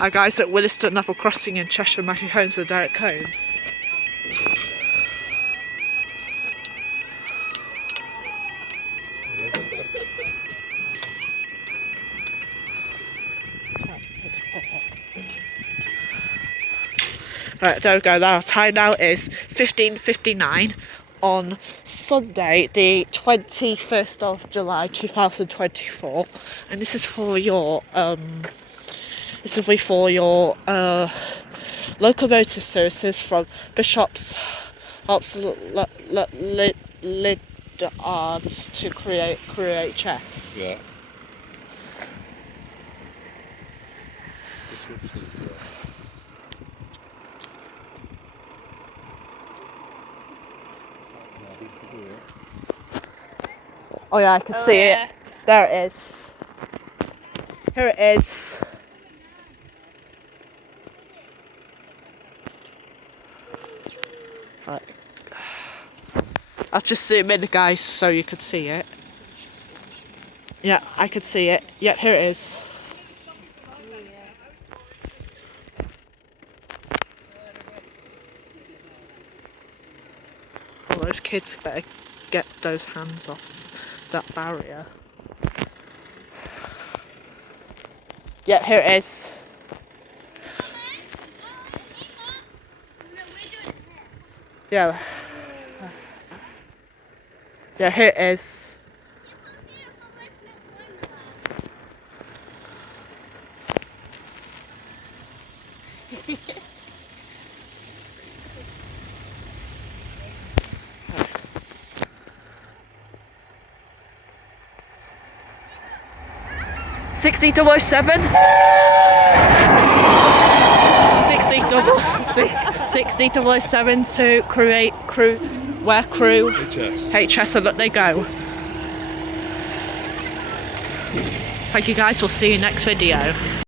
Hi guys, at Willaston Level Crossing in Cheshire, Matthew Holmes and Derek Combs. Right, there we go. Our time now is 15:59 on Sunday, the 21st of July 2024, and this is for your locomotive services from Bishop's Lyddard to create chess. Yeah. Oh yeah, I can see it. There it is. Here it is. Right. I'll just zoom in, guys, so you can see it. Yeah, I can see it. Yep, here it is. Oh, those kids better get those hands off that barrier. Yep, here it is. Yeah. Yeah, here it is. $60.07 $60.07 to crew HS, and look they go. Thank you guys, we'll see you next video.